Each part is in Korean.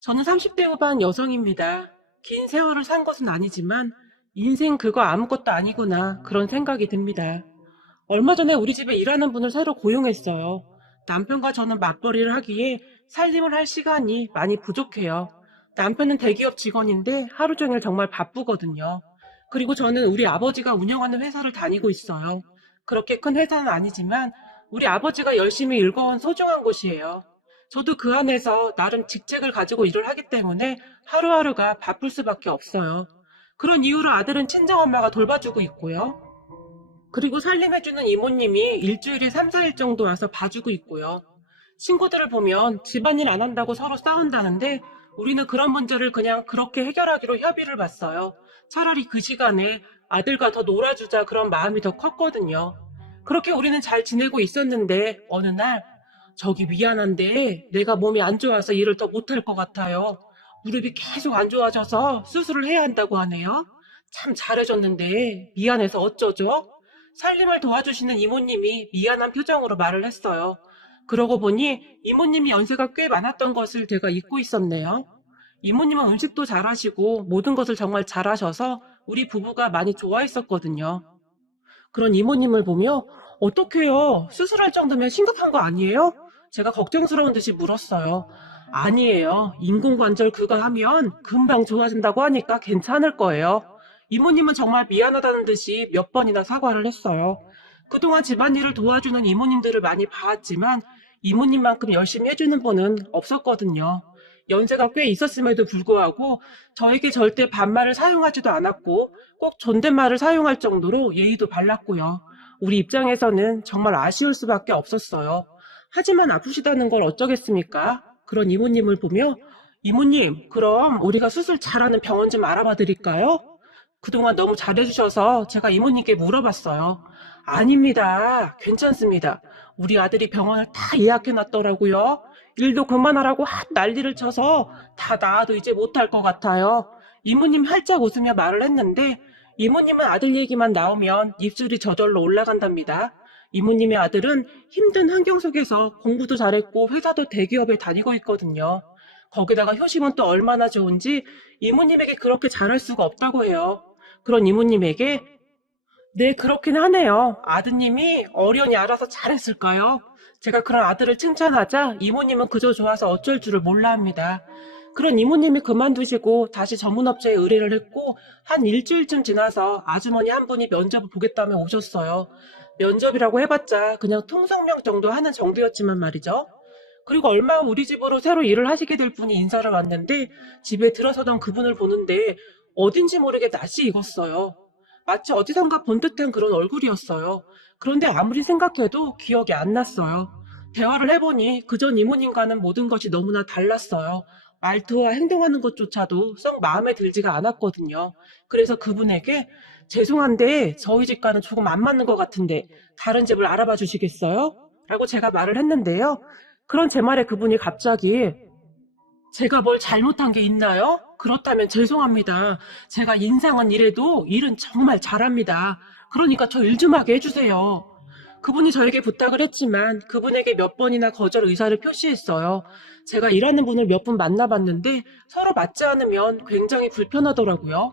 저는 30대 후반 여성입니다. 긴 세월을 산 것은 아니지만 인생 그거 아무것도 아니구나 그런 생각이 듭니다. 얼마 전에 우리 집에 일하는 분을 새로 고용했어요. 남편과 저는 맞벌이를 하기에 살림을 할 시간이 많이 부족해요. 남편은 대기업 직원인데 하루 종일 정말 바쁘거든요. 그리고 저는 우리 아버지가 운영하는 회사를 다니고 있어요. 그렇게 큰 회사는 아니지만 우리 아버지가 열심히 일궈온 소중한 곳이에요. 저도 그 안에서 나름 직책을 가지고 일을 하기 때문에 하루하루가 바쁠 수밖에 없어요. 그런 이유로 아들은 친정엄마가 돌봐주고 있고요. 그리고 살림해주는 이모님이 일주일에 3, 4일 정도 와서 봐주고 있고요. 친구들을 보면 집안일 안 한다고 서로 싸운다는데 우리는 그런 문제를 그냥 그렇게 해결하기로 협의를 봤어요. 차라리 그 시간에 아들과 더 놀아주자 그런 마음이 더 컸거든요. 그렇게 우리는 잘 지내고 있었는데 어느 날 저기 미안한데 내가 몸이 안 좋아서 일을 더 못할 것 같아요. 무릎이 계속 안 좋아져서 수술을 해야 한다고 하네요. 참 잘해줬는데 미안해서 어쩌죠? 살림을 도와주시는 이모님이 미안한 표정으로 말을 했어요. 그러고 보니 이모님이 연세가 꽤 많았던 것을 제가 잊고 있었네요. 이모님은 음식도 잘하시고 모든 것을 정말 잘하셔서 우리 부부가 많이 좋아했었거든요. 그런 이모님을 보며 어떡해요? 수술할 정도면 심각한 거 아니에요? 제가 걱정스러운 듯이 물었어요. 아니에요. 인공관절 그거 하면 금방 좋아진다고 하니까 괜찮을 거예요. 이모님은 정말 미안하다는 듯이 몇 번이나 사과를 했어요. 그동안 집안일을 도와주는 이모님들을 많이 봐왔지만 이모님만큼 열심히 해주는 분은 없었거든요. 연세가 꽤 있었음에도 불구하고 저에게 절대 반말을 사용하지도 않았고 꼭 존댓말을 사용할 정도로 예의도 발랐고요. 우리 입장에서는 정말 아쉬울 수밖에 없었어요. 하지만 아프시다는 걸 어쩌겠습니까? 그런 이모님을 보며 이모님, 그럼 우리가 수술 잘하는 병원 좀 알아봐 드릴까요? 그동안 너무 잘해주셔서 제가 이모님께 물어봤어요. 아닙니다. 괜찮습니다. 우리 아들이 병원을 다 예약해놨더라고요. 일도 그만하라고 난리를 쳐서 다 나아도 이제 못할 것 같아요. 이모님 활짝 웃으며 말을 했는데 이모님은 아들 얘기만 나오면 입술이 저절로 올라간답니다. 이모님의 아들은 힘든 환경 속에서 공부도 잘했고 회사도 대기업에 다니고 있거든요. 거기다가 효심은 또 얼마나 좋은지 이모님에게 그렇게 잘할 수가 없다고 해요. 그런 이모님에게 네, 그렇긴 하네요. 아드님이 어련히 알아서 잘했을까요? 제가 그런 아들을 칭찬하자 이모님은 그저 좋아서 어쩔 줄을 몰라 합니다. 그런 이모님이 그만두시고 다시 전문업체에 의뢰를 했고 한 일주일쯤 지나서 아주머니 한 분이 면접을 보겠다며 오셨어요. 면접이라고 해봤자 그냥 통성명 정도 하는 정도였지만 말이죠. 그리고 얼마 후 우리 집으로 새로 일을 하시게 될 분이 인사를 왔는데 집에 들어서던 그분을 보는데 어딘지 모르게 낯이 익었어요. 마치 어디선가 본 듯한 그런 얼굴이었어요. 그런데 아무리 생각해도 기억이 안 났어요. 대화를 해보니 그전 이모님과는 모든 것이 너무나 달랐어요. 말투와 행동하는 것조차도 썩 마음에 들지가 않았거든요. 그래서 그분에게 죄송한데 저희 집과는 조금 안 맞는 것 같은데 다른 집을 알아봐 주시겠어요? 라고 제가 말을 했는데요. 그런 제 말에 그분이 갑자기 제가 뭘 잘못한 게 있나요? 그렇다면 죄송합니다. 제가 인상은 이래도 일은 정말 잘합니다. 그러니까 저 일 좀 하게 해주세요. 그분이 저에게 부탁을 했지만 그분에게 몇 번이나 거절 의사를 표시했어요. 제가 일하는 분을 몇 분 만나봤는데 서로 맞지 않으면 굉장히 불편하더라고요.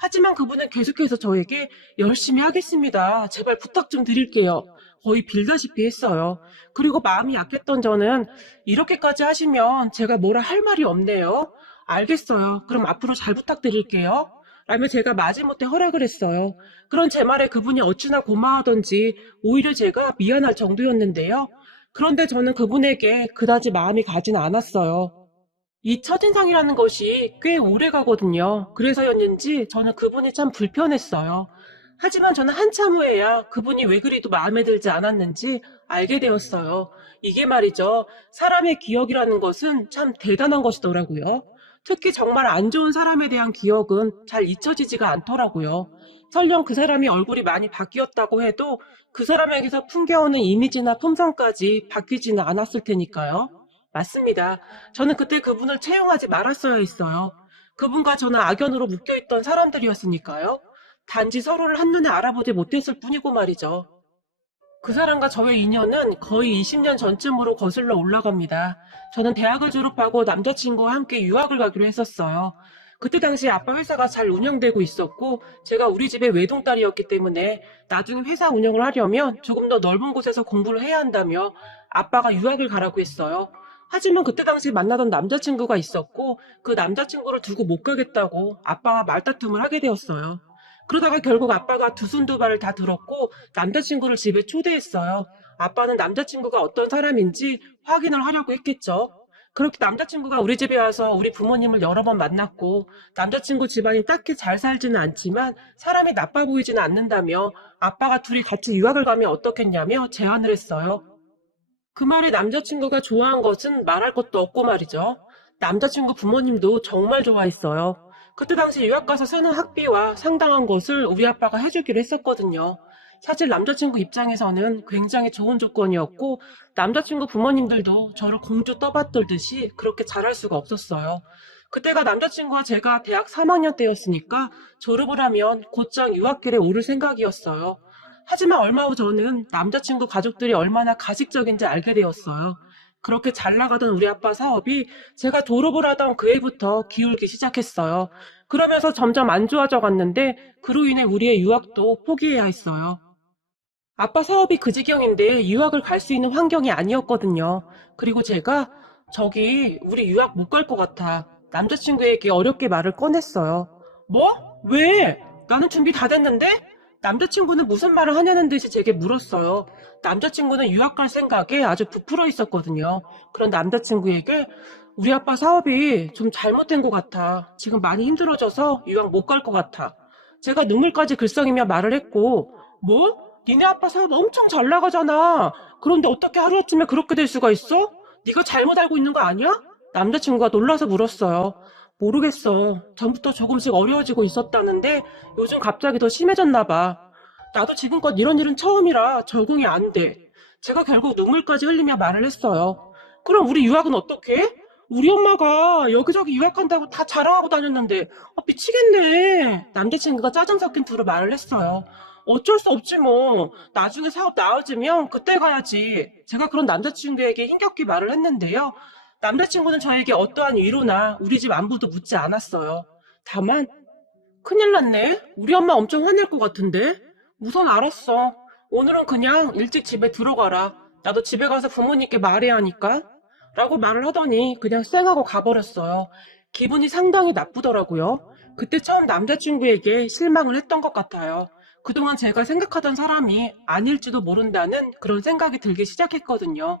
하지만 그분은 계속해서 저에게 열심히 하겠습니다. 제발 부탁 좀 드릴게요. 거의 빌다시피 했어요. 그리고 마음이 약했던 저는 이렇게까지 하시면 제가 뭐라 할 말이 없네요. 알겠어요. 그럼 앞으로 잘 부탁드릴게요. 라며 제가 마지못해 허락을 했어요. 그런 제 말에 그분이 어찌나 고마워하던지 오히려 제가 미안할 정도였는데요. 그런데 저는 그분에게 그다지 마음이 가진 않았어요. 이 첫인상이라는 것이 꽤 오래 가거든요. 그래서였는지 저는 그분이 참 불편했어요. 하지만 저는 한참 후에야 그분이 왜 그리도 마음에 들지 않았는지 알게 되었어요. 이게 말이죠. 사람의 기억이라는 것은 참 대단한 것이더라고요. 특히 정말 안 좋은 사람에 대한 기억은 잘 잊혀지지가 않더라고요. 설령 그 사람이 얼굴이 많이 바뀌었다고 해도 그 사람에게서 풍겨오는 이미지나 품성까지 바뀌지는 않았을 테니까요. 맞습니다. 저는 그때 그분을 채용하지 말았어야 했어요. 그분과 저는 악연으로 묶여있던 사람들이었으니까요. 단지 서로를 한눈에 알아보지 못했을 뿐이고 말이죠. 그 사람과 저의 인연은 거의 20년 전쯤으로 거슬러 올라갑니다. 저는 대학을 졸업하고 남자친구와 함께 유학을 가기로 했었어요. 그때 당시 아빠 회사가 잘 운영되고 있었고 제가 우리 집의 외동딸이었기 때문에 나중에 회사 운영을 하려면 조금 더 넓은 곳에서 공부를 해야 한다며 아빠가 유학을 가라고 했어요. 하지만 그때 당시 만나던 남자친구가 있었고 그 남자친구를 두고 못 가겠다고 아빠와 말다툼을 하게 되었어요. 그러다가 결국 아빠가 두 손 두 발을 다 들었고 남자친구를 집에 초대했어요. 아빠는 남자친구가 어떤 사람인지 확인을 하려고 했겠죠. 그렇게 남자친구가 우리 집에 와서 우리 부모님을 여러 번 만났고 남자친구 집안이 딱히 잘 살지는 않지만 사람이 나빠 보이지는 않는다며 아빠가 둘이 같이 유학을 가면 어떻겠냐며 제안을 했어요. 그 말에 남자친구가 좋아한 것은 말할 것도 없고 말이죠. 남자친구 부모님도 정말 좋아했어요. 그때 당시 유학 가서 쓰는 학비와 상당한 것을 우리 아빠가 해주기로 했었거든요. 사실 남자친구 입장에서는 굉장히 좋은 조건이었고 남자친구 부모님들도 저를 공주 떠받들듯이 그렇게 잘할 수가 없었어요. 그때가 남자친구와 제가 대학 3학년 때였으니까 졸업을 하면 곧장 유학길에 오를 생각이었어요. 하지만 얼마 후 저는 남자친구 가족들이 얼마나 가식적인지 알게 되었어요. 그렇게 잘 나가던 우리 아빠 사업이 제가 졸업을 하던 그 해부터 기울기 시작했어요. 그러면서 점점 안 좋아져 갔는데 그로 인해 우리의 유학도 포기해야 했어요. 아빠 사업이 그 지경인데 유학을 갈 수 있는 환경이 아니었거든요. 그리고 제가 저기 우리 유학 못 갈 것 같아. 남자친구에게 어렵게 말을 꺼냈어요. 뭐? 왜? 나는 준비 다 됐는데? 남자친구는 무슨 말을 하냐는 듯이 제게 물었어요. 남자친구는 유학 갈 생각에 아주 부풀어 있었거든요. 그런 남자친구에게 우리 아빠 사업이 좀 잘못된 것 같아. 지금 많이 힘들어져서 유학 못 갈 것 같아. 제가 눈물까지 글썽이며 말을 했고, 뭐? 니네 아빠 사업 엄청 잘 나가잖아. 그런데 어떻게 하루아침에 그렇게 될 수가 있어? 네가 잘못 알고 있는 거 아니야? 남자친구가 놀라서 물었어요. 모르겠어. 전부터 조금씩 어려워지고 있었다는데 요즘 갑자기 더 심해졌나 봐. 나도 지금껏 이런 일은 처음이라 적응이 안 돼. 제가 결국 눈물까지 흘리며 말을 했어요. 그럼 우리 유학은 어떻게? 우리 엄마가 여기저기 유학한다고 다 자랑하고 다녔는데 미치겠네. 남자친구가 짜증 섞인 투로 말을 했어요. 어쩔 수 없지 뭐. 나중에 사업 나아지면 그때 가야지. 제가 그런 남자친구에게 힘겹게 말을 했는데요. 남자친구는 저에게 어떠한 위로나 우리 집 안부도 묻지 않았어요. 다만 큰일 났네. 우리 엄마 엄청 화낼 것 같은데. 우선 알았어. 오늘은 그냥 일찍 집에 들어가라. 나도 집에 가서 부모님께 말해야 하니까. 라고 말을 하더니 그냥 쌩하고 가버렸어요. 기분이 상당히 나쁘더라고요. 그때 처음 남자친구에게 실망을 했던 것 같아요. 그동안 제가 생각하던 사람이 아닐지도 모른다는 그런 생각이 들기 시작했거든요.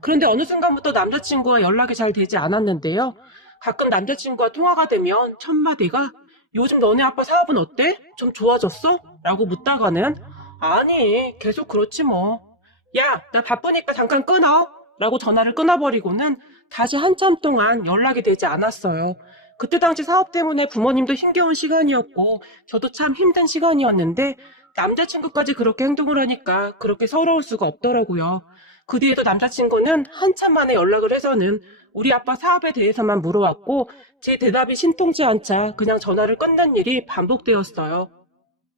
그런데 어느 순간부터 남자친구와 연락이 잘 되지 않았는데요. 가끔 남자친구와 통화가 되면 첫마디가 요즘 너네 아빠 사업은 어때? 좀 좋아졌어? 라고 묻다가는 아니, 계속 그렇지 뭐. 야, 나 바쁘니까 잠깐 끊어. 라고 전화를 끊어버리고는 다시 한참 동안 연락이 되지 않았어요. 그때 당시 사업 때문에 부모님도 힘겨운 시간이었고 저도 참 힘든 시간이었는데 남자친구까지 그렇게 행동을 하니까 그렇게 서러울 수가 없더라고요. 그 뒤에도 남자친구는 한참 만에 연락을 해서는 우리 아빠 사업에 대해서만 물어왔고 제 대답이 신통치 않자 그냥 전화를 끊는 일이 반복되었어요.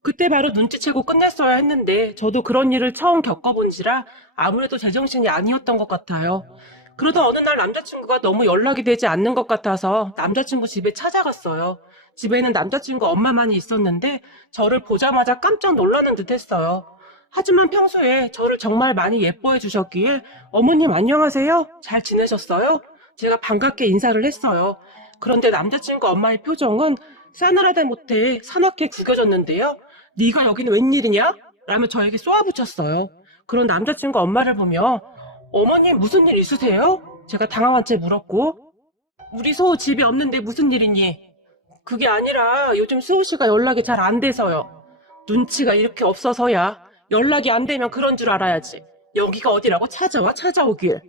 그때 바로 눈치채고 끝냈어야 했는데 저도 그런 일을 처음 겪어본지라 아무래도 제정신이 아니었던 것 같아요. 그러다 어느 날 남자친구가 너무 연락이 되지 않는 것 같아서 남자친구 집에 찾아갔어요. 집에는 남자친구 엄마만이 있었는데 저를 보자마자 깜짝 놀라는 듯 했어요. 하지만 평소에 저를 정말 많이 예뻐해 주셨기에 어머님 안녕하세요? 잘 지내셨어요? 제가 반갑게 인사를 했어요. 그런데 남자친구 엄마의 표정은 싸늘하다 못해 사납게 구겨졌는데요. 네가 여기는 웬일이냐? 라며 저에게 쏘아붙였어요. 그런 남자친구 엄마를 보며 어머님 무슨 일 있으세요? 제가 당황한 채 물었고 우리 소우 집에 없는데 무슨 일이니? 그게 아니라 요즘 수호 씨가 연락이 잘 안 돼서요. 눈치가 이렇게 없어서야. 연락이 안 되면 그런 줄 알아야지. 여기가 어디라고 찾아와 찾아오길.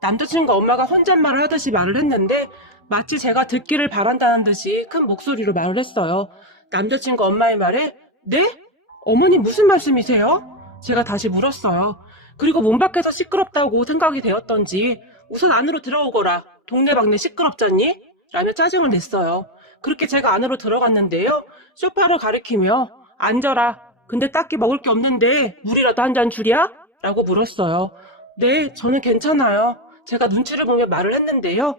남자친구 엄마가 혼잣말을 하듯이 말을 했는데 마치 제가 듣기를 바란다는 듯이 큰 목소리로 말을 했어요. 남자친구 엄마의 말에 네? 어머니 무슨 말씀이세요? 제가 다시 물었어요. 그리고 문 밖에서 시끄럽다고 생각이 되었던지 우선 안으로 들어오거라. 동네방네 시끄럽잖니? 라며 짜증을 냈어요. 그렇게 제가 안으로 들어갔는데요. 소파를 가리키며 앉아라. 근데 딱히 먹을 게 없는데 물이라도 한 잔 주랴? 라고 물었어요. 네, 저는 괜찮아요. 제가 눈치를 보며 말을 했는데요.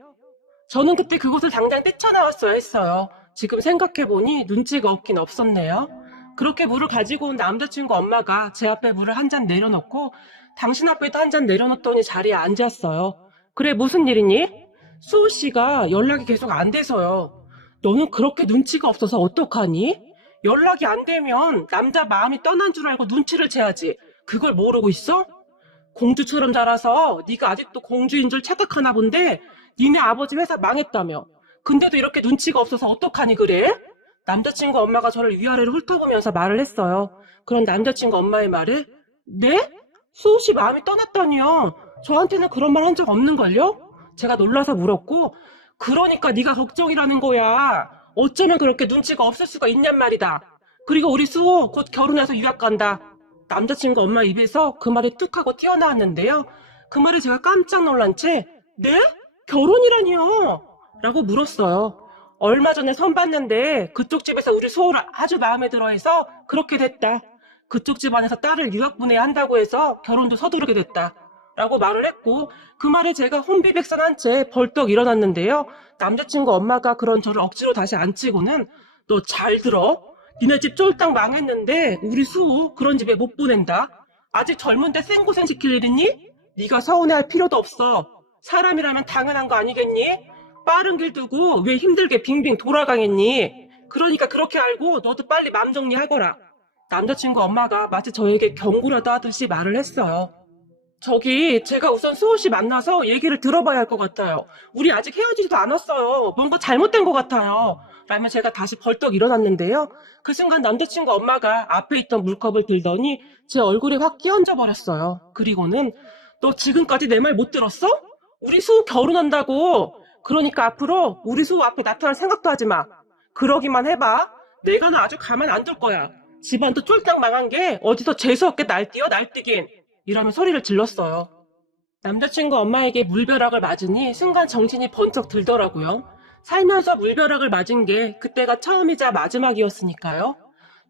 저는 그때 그곳을 당장 뛰쳐나왔어야 했어요. 지금 생각해보니 눈치가 없긴 없었네요. 그렇게 물을 가지고 온 남자친구 엄마가 제 앞에 물을 한 잔 내려놓고 당신 앞에도 한 잔 내려놓더니 자리에 앉았어요. 그래, 무슨 일이니? 수호 씨가 연락이 계속 안 돼서요. 너는 그렇게 눈치가 없어서 어떡하니? 연락이 안 되면 남자 마음이 떠난 줄 알고 눈치를 채야지. 그걸 모르고 있어? 공주처럼 자라서 네가 아직도 공주인 줄 착각하나 본데 니네 아버지 회사 망했다며. 근데도 이렇게 눈치가 없어서 어떡하니 그래? 남자친구 엄마가 저를 위아래로 훑어보면서 말을 했어요. 그런 남자친구 엄마의 말에 네? 수호 씨 마음이 떠났다니요. 저한테는 그런 말 한 적 없는걸요? 제가 놀라서 물었고 그러니까 네가 걱정이라는 거야. 어쩌면 그렇게 눈치가 없을 수가 있냔 말이다. 그리고 우리 수호 곧 결혼해서 유학 간다. 남자친구 엄마 입에서 그 말이 뚝 하고 튀어나왔는데요. 그 말에 제가 깜짝 놀란 채 네? 결혼이라니요? 라고 물었어요. 얼마 전에 선 봤는데 그쪽 집에서 우리 수호를 아주 마음에 들어해서 그렇게 됐다. 그쪽 집안에서 딸을 유학 보내야 한다고 해서 결혼도 서두르게 됐다. 라고 말을 했고 그 말에 제가 혼비백산한 채 벌떡 일어났는데요. 남자친구 엄마가 그런 저를 억지로 다시 앉히고는 너 잘 들어? 니네 집 쫄딱 망했는데 우리 수호 그런 집에 못 보낸다. 아직 젊은데 생고생 시킬 일이니? 네가 서운해할 필요도 없어. 사람이라면 당연한 거 아니겠니? 빠른 길 두고 왜 힘들게 빙빙 돌아가겠니? 그러니까 그렇게 알고 너도 빨리 맘 정리하거라. 남자친구 엄마가 마치 저에게 경고라도 하듯이 말을 했어요. 저기 제가 우선 수호 씨 만나서 얘기를 들어봐야 할 것 같아요. 우리 아직 헤어지지도 않았어요. 뭔가 잘못된 것 같아요. 라면 제가 다시 벌떡 일어났는데요. 그 순간 남자친구 엄마가 앞에 있던 물컵을 들더니 제 얼굴에 확 끼얹어 버렸어요. 그리고는 너 지금까지 내 말 못 들었어? 우리 수호 결혼한다고. 그러니까 앞으로 우리 수호 앞에 나타날 생각도 하지 마. 그러기만 해봐. 내가 너 아주 가만 안 둘 거야. 집안도 쫄딱 망한 게 어디서 재수없게 날뛰어 날뛰긴. 이러면 소리를 질렀어요. 남자친구 엄마에게 물벼락을 맞으니 순간 정신이 번쩍 들더라고요. 살면서 물벼락을 맞은 게 그때가 처음이자 마지막이었으니까요.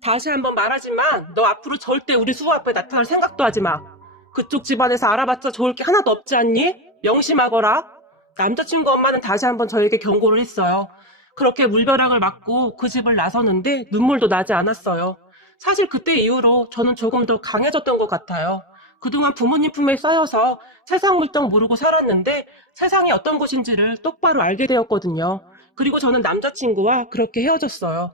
다시 한번 말하지만 너 앞으로 절대 우리 수호 앞에 나타날 생각도 하지 마. 그쪽 집안에서 알아봤자 좋을 게 하나도 없지 않니? 명심하거라. 남자친구 엄마는 다시 한번 저에게 경고를 했어요. 그렇게 물벼락을 맞고 그 집을 나서는데 눈물도 나지 않았어요. 사실 그때 이후로 저는 조금 더 강해졌던 것 같아요. 그동안 부모님 품에 쌓여서 세상 물정 모르고 살았는데 세상이 어떤 곳인지를 똑바로 알게 되었거든요. 그리고 저는 남자친구와 그렇게 헤어졌어요.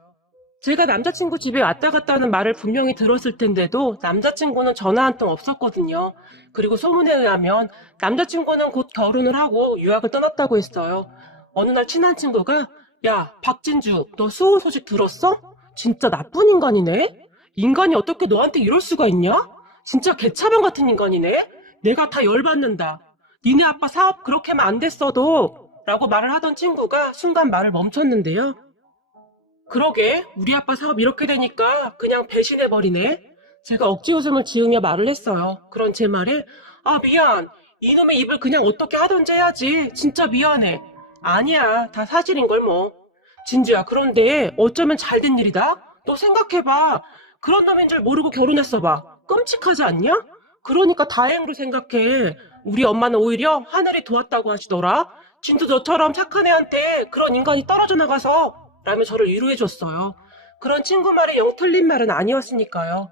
제가 남자친구 집에 왔다 갔다 하는 말을 분명히 들었을 텐데도 남자친구는 전화 한 통 없었거든요. 그리고 소문에 의하면 남자친구는 곧 결혼을 하고 유학을 떠났다고 했어요. 어느 날 친한 친구가 야, 박진주, 너 수호 소식 들었어? 진짜 나쁜 인간이네? 인간이 어떻게 너한테 이럴 수가 있냐? 진짜 개차반 같은 인간이네? 내가 다 열받는다. 니네 아빠 사업 그렇게 하면 안 됐어도 라고 말을 하던 친구가 순간 말을 멈췄는데요. 그러게 우리 아빠 사업 이렇게 되니까 그냥 배신해버리네. 제가 억지 웃음을 지으며 말을 했어요. 그런 제 말에 아 미안. 이놈의 입을 그냥 어떻게 하던지 해야지. 진짜 미안해. 아니야. 다 사실인걸 뭐. 진주야 그런데 어쩌면 잘된 일이다. 너 생각해봐. 그런 놈인 줄 모르고 결혼했어봐. 끔찍하지 않냐? 그러니까 다행으로 생각해. 우리 엄마는 오히려 하늘이 도왔다고 하시더라. 진짜 너처럼 착한 애한테 그런 인간이 떨어져 나가서 라며 저를 위로해줬어요. 그런 친구 말이 영 틀린 말은 아니었으니까요.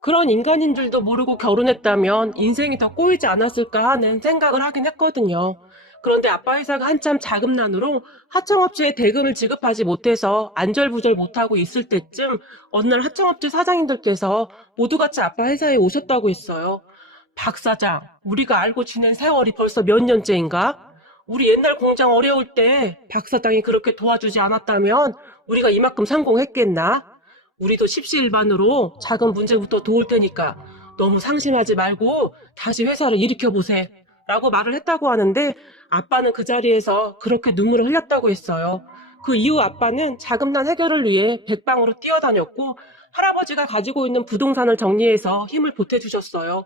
그런 인간인 줄도 모르고 결혼했다면 인생이 더 꼬이지 않았을까 하는 생각을 하긴 했거든요. 그런데 아빠 회사가 한참 자금난으로 하청업체에 대금을 지급하지 못해서 안절부절 못하고 있을 때쯤 어느 날 하청업체 사장님들께서 모두 같이 아빠 회사에 오셨다고 했어요. 박 사장, 우리가 알고 지낸 세월이 벌써 몇 년째인가? 우리 옛날 공장 어려울 때 박 사장이 그렇게 도와주지 않았다면 우리가 이만큼 성공했겠나? 우리도 십시일반으로 작은 문제부터 도울 테니까 너무 상심하지 말고 다시 회사를 일으켜보세. 라고 말을 했다고 하는데 아빠는 그 자리에서 그렇게 눈물을 흘렸다고 했어요. 그 이후 아빠는 자금난 해결을 위해 백방으로 뛰어다녔고 할아버지가 가지고 있는 부동산을 정리해서 힘을 보태주셨어요.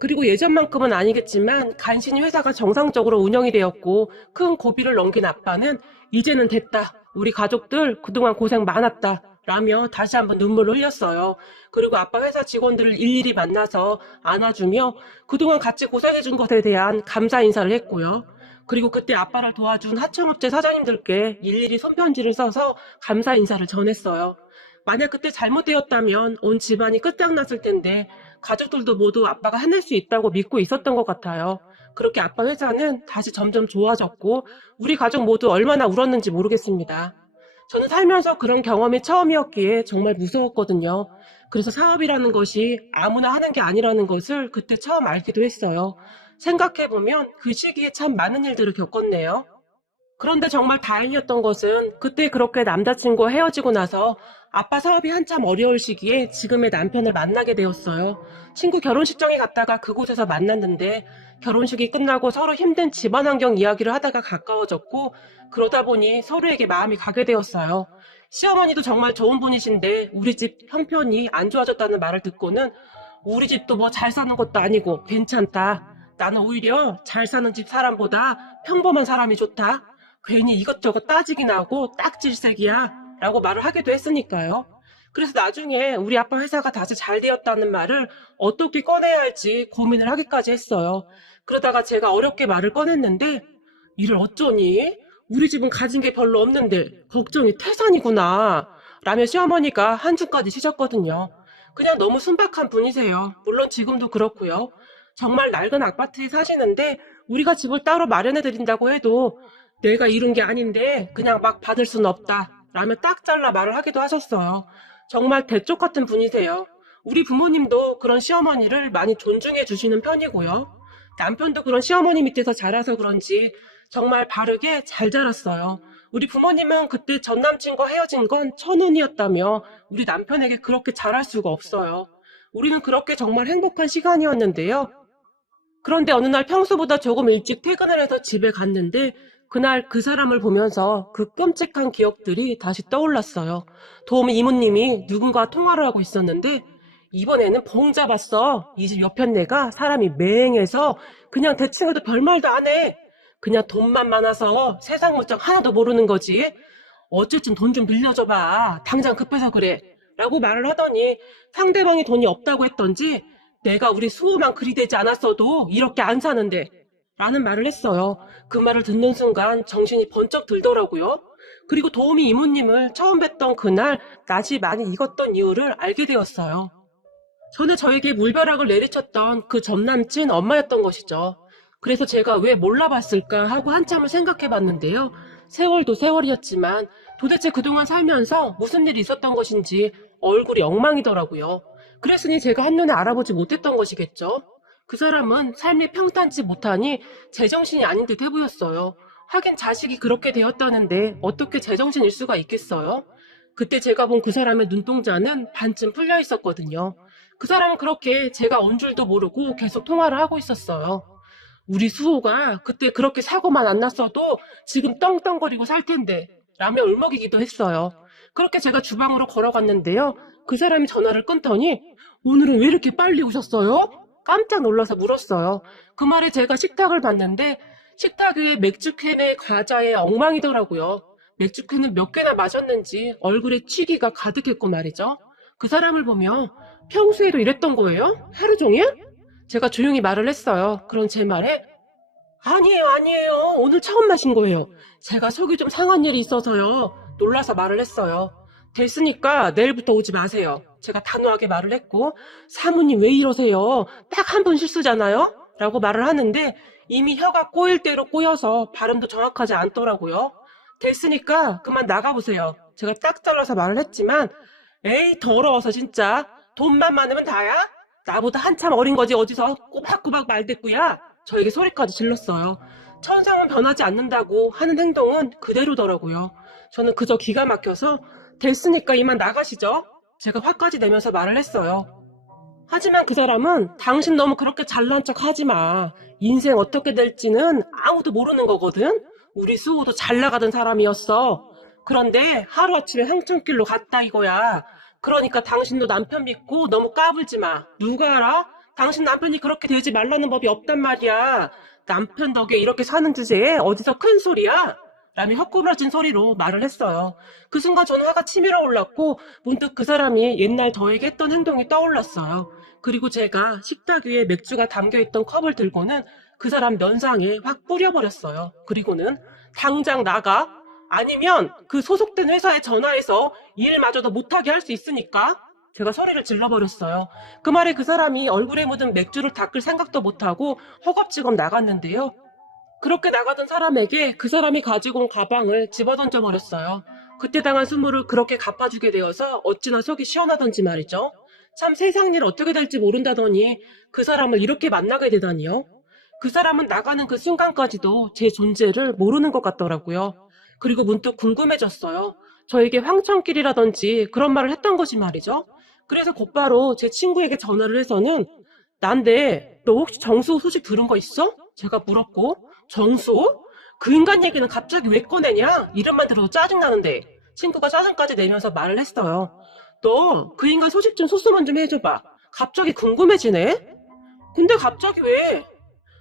그리고 예전만큼은 아니겠지만 간신히 회사가 정상적으로 운영이 되었고 큰 고비를 넘긴 아빠는 이제는 됐다. 우리 가족들 그동안 고생 많았다. 라며 다시 한번 눈물을 흘렸어요. 그리고 아빠 회사 직원들을 일일이 만나서 안아주며 그동안 같이 고생해준 것에 대한 감사 인사를 했고요. 그리고 그때 아빠를 도와준 하청업체 사장님들께 일일이 손편지를 써서 감사 인사를 전했어요. 만약 그때 잘못되었다면 온 집안이 끝장났을 텐데 가족들도 모두 아빠가 해낼 수 있다고 믿고 있었던 것 같아요. 그렇게 아빠 회사는 다시 점점 좋아졌고 우리 가족 모두 얼마나 울었는지 모르겠습니다. 저는 살면서 그런 경험이 처음이었기에 정말 무서웠거든요. 그래서 사업이라는 것이 아무나 하는 게 아니라는 것을 그때 처음 알기도 했어요. 생각해보면 그 시기에 참 많은 일들을 겪었네요. 그런데 정말 다행이었던 것은 그때 그렇게 남자친구와 헤어지고 나서 아빠 사업이 한참 어려울 시기에 지금의 남편을 만나게 되었어요. 친구 결혼식장에 갔다가 그곳에서 만났는데 결혼식이 끝나고 서로 힘든 집안 환경 이야기를 하다가 가까워졌고 그러다 보니 서로에게 마음이 가게 되었어요. 시어머니도 정말 좋은 분이신데 우리 집 형편이 안 좋아졌다는 말을 듣고는 우리 집도 뭐 잘 사는 것도 아니고 괜찮다. 나는 오히려 잘 사는 집 사람보다 평범한 사람이 좋다. 괜히 이것저것 따지긴 하고 딱질색이야 라고 말을 하기도 했으니까요. 그래서 나중에 우리 아빠 회사가 다시 잘 되었다는 말을 어떻게 꺼내야 할지 고민을 하기까지 했어요. 그러다가 제가 어렵게 말을 꺼냈는데 일을 어쩌니? 우리 집은 가진 게 별로 없는데 걱정이 태산이구나 라며 시어머니가 한숨까지 쉬셨거든요. 그냥 너무 순박한 분이세요. 물론 지금도 그렇고요. 정말 낡은 아파트에 사시는데 우리가 집을 따로 마련해드린다고 해도 내가 이룬 게 아닌데 그냥 막 받을 수는 없다 라며 딱 잘라 말을 하기도 하셨어요. 정말 대쪽 같은 분이세요. 우리 부모님도 그런 시어머니를 많이 존중해 주시는 편이고요. 남편도 그런 시어머니 밑에서 자라서 그런지 정말 바르게 잘 자랐어요. 우리 부모님은 그때 전 남친과 헤어진 건 천운이었다며 우리 남편에게 그렇게 잘할 수가 없어요. 우리는 그렇게 정말 행복한 시간이었는데요. 그런데 어느 날 평소보다 조금 일찍 퇴근을 해서 집에 갔는데 그날 그 사람을 보면서 그 끔찍한 기억들이 다시 떠올랐어요. 도우미 이모님이 누군가 통화를 하고 있었는데 이번에는 봉 잡았어. 이 집 옆편네가 사람이 맹해서 그냥 대충 해도 별말도 안 해. 그냥 돈만 많아서 세상 물정 하나도 모르는 거지. 어쨌든 돈 좀 빌려줘봐. 당장 급해서 그래. 라고 말을 하더니 상대방이 돈이 없다고 했던지 내가 우리 수호만 그리 되지 않았어도 이렇게 안 사는데 라는 말을 했어요. 그 말을 듣는 순간 정신이 번쩍 들더라고요. 그리고 도우미 이모님을 처음 뵀던 그날 낯이 많이 익었던 이유를 알게 되었어요. 전에 저에게 물벼락을 내리쳤던 그 전남친 엄마였던 것이죠. 그래서 제가 왜 몰라봤을까 하고 한참을 생각해봤는데요. 세월도 세월이었지만 도대체 그동안 살면서 무슨 일이 있었던 것인지 얼굴이 엉망이더라고요. 그랬으니 제가 한눈에 알아보지 못했던 것이겠죠. 그 사람은 삶이 평탄치 못하니 제정신이 아닌 듯 해보였어요. 하긴 자식이 그렇게 되었다는데 어떻게 제정신일 수가 있겠어요? 그때 제가 본 그 사람의 눈동자는 반쯤 풀려 있었거든요. 그 사람은 그렇게 제가 온 줄도 모르고 계속 통화를 하고 있었어요. 우리 수호가 그때 그렇게 사고만 안 났어도 지금 떵떵거리고 살 텐데 라며 울먹이기도 했어요. 그렇게 제가 주방으로 걸어갔는데요. 그 사람이 전화를 끊더니 오늘은 왜 이렇게 빨리 오셨어요? 깜짝 놀라서 물었어요. 그 말에 제가 식탁을 봤는데 식탁 위에 맥주캔에 과자에 엉망이더라고요. 맥주캔은 몇 개나 마셨는지 얼굴에 취기가 가득했고 말이죠. 그 사람을 보며 평소에도 이랬던 거예요? 하루 종일? 제가 조용히 말을 했어요. 그런 제 말에 아니에요, 아니에요. 오늘 처음 마신 거예요. 제가 속이 좀 상한 일이 있어서요. 놀라서 말을 했어요. 됐으니까 내일부터 오지 마세요. 제가 단호하게 말을 했고 사모님 왜 이러세요? 딱 한 번 실수잖아요? 라고 말을 하는데 이미 혀가 꼬일 대로 꼬여서 발음도 정확하지 않더라고요. 됐으니까 그만 나가보세요. 제가 딱 잘라서 말을 했지만 에이 더러워서 진짜 돈만 많으면 다야? 나보다 한참 어린 거지 어디서 꼬박꼬박 말대꾸야? 저에게 소리까지 질렀어요. 천상은 변하지 않는다고 하는 행동은 그대로더라고요. 저는 그저 기가 막혀서 됐으니까 이만 나가시죠. 제가 화까지 내면서 말을 했어요. 하지만 그 사람은 당신 너무 그렇게 잘난 척 하지 마. 인생 어떻게 될지는 아무도 모르는 거거든. 우리 수호도 잘 나가던 사람이었어. 그런데 하루아침에 황천길로 갔다 이거야. 그러니까 당신도 남편 믿고 너무 까불지 마. 누가 알아? 당신 남편이 그렇게 되지 말라는 법이 없단 말이야. 남편 덕에 이렇게 사는 주제에 어디서 큰 소리야? 라며 헛구부러진 소리로 말을 했어요. 그 순간 저는 화가 치밀어 올랐고 문득 그 사람이 옛날 저에게 했던 행동이 떠올랐어요. 그리고 제가 식탁 위에 맥주가 담겨있던 컵을 들고는 그 사람 면상에 확 뿌려버렸어요. 그리고는 당장 나가! 아니면 그 소속된 회사에 전화해서 일마저도 못하게 할 수 있으니까 제가 소리를 질러버렸어요. 그 말에 그 사람이 얼굴에 묻은 맥주를 닦을 생각도 못하고 허겁지겁 나갔는데요. 그렇게 나가던 사람에게 그 사람이 가지고 온 가방을 집어던져 버렸어요. 그때 당한 수모를 그렇게 갚아주게 되어서 어찌나 속이 시원하던지 말이죠. 참 세상 일 어떻게 될지 모른다더니 그 사람을 이렇게 만나게 되다니요. 그 사람은 나가는 그 순간까지도 제 존재를 모르는 것 같더라고요. 그리고 문득 궁금해졌어요. 저에게 황천길이라든지 그런 말을 했던 것이 말이죠. 그래서 곧바로 제 친구에게 전화를 해서는 난데 너 혹시 정수호 소식 들은 거 있어? 제가 물었고 정수호? 그 인간 얘기는 갑자기 왜 꺼내냐? 이름만 들어도 짜증나는데 친구가 짜증까지 내면서 말을 했어요. 너 그 인간 소식 좀 소스만 좀 해줘봐. 갑자기 궁금해지네? 근데 갑자기 왜?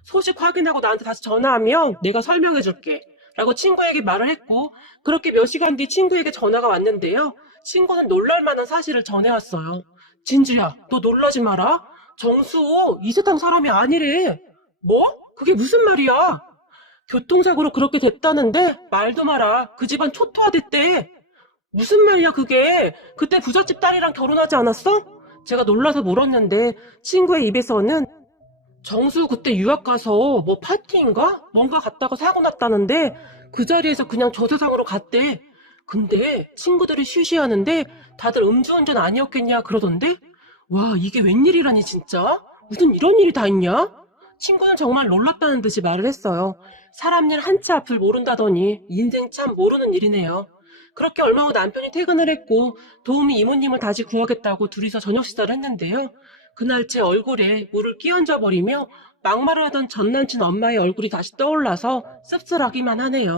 소식 확인하고 나한테 다시 전화하면 내가 설명해줄게. 라고 친구에게 말을 했고 그렇게 몇 시간 뒤 친구에게 전화가 왔는데요. 친구는 놀랄만한 사실을 전해왔어요. 진주야, 너 놀라지 마라. 정수호 이 세상 사람이 아니래. 뭐? 그게 무슨 말이야? 교통사고로 그렇게 됐다는데 말도 마라. 그 집안 초토화됐대. 무슨 말이야 그게? 그때 부잣집 딸이랑 결혼하지 않았어? 제가 놀라서 물었는데 친구의 입에서는 정수 그때 유학 가서 뭐 파티인가? 뭔가 갔다가 사고 났다는데 그 자리에서 그냥 저 세상으로 갔대. 근데 친구들이 쉬쉬하는데 다들 음주운전 아니었겠냐 그러던데? 와 이게 웬일이라니 진짜? 무슨 이런 일이 다 있냐? 친구는 정말 놀랐다는 듯이 말을 했어요. 사람 일 한치 앞을 모른다더니 인생 참 모르는 일이네요. 그렇게 얼마 후 남편이 퇴근을 했고 도우미 이모님을 다시 구하겠다고 둘이서 저녁 식사를 했는데요. 그날 제 얼굴에 물을 끼얹어 버리며 막말을 하던 전 남친 엄마의 얼굴이 다시 떠올라서 씁쓸하기만 하네요.